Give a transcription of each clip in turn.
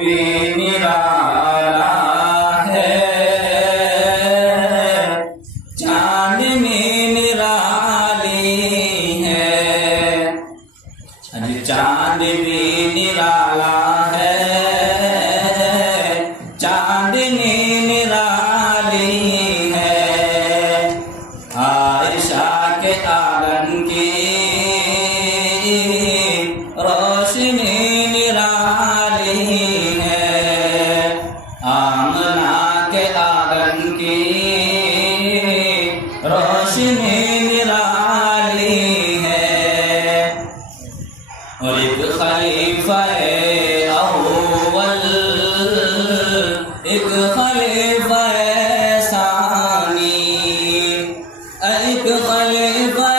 भी निराला है, चांदनी निराली है। चांद भी निराला है, चांदनी निराली है। आयशा के आंगन की रोशनी निराली है, आमना के आंगन की रोशनी निराली है। और एक खलीफा अव्वल, एक खलीफा सानी, एक खलीफा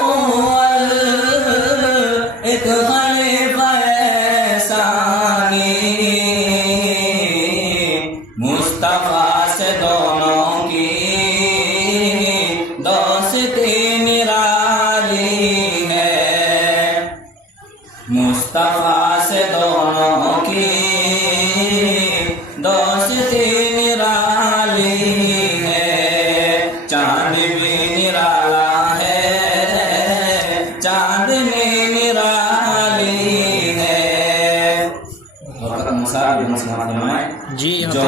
अव्वल, एक खलीफा सानी। मुस्तफा से दोनों की दोस्ती निराली है, मुस्तफा से दोनों की दोस्ती निराली है। चांद भी निराला है, चांदनी निराली है। جی जो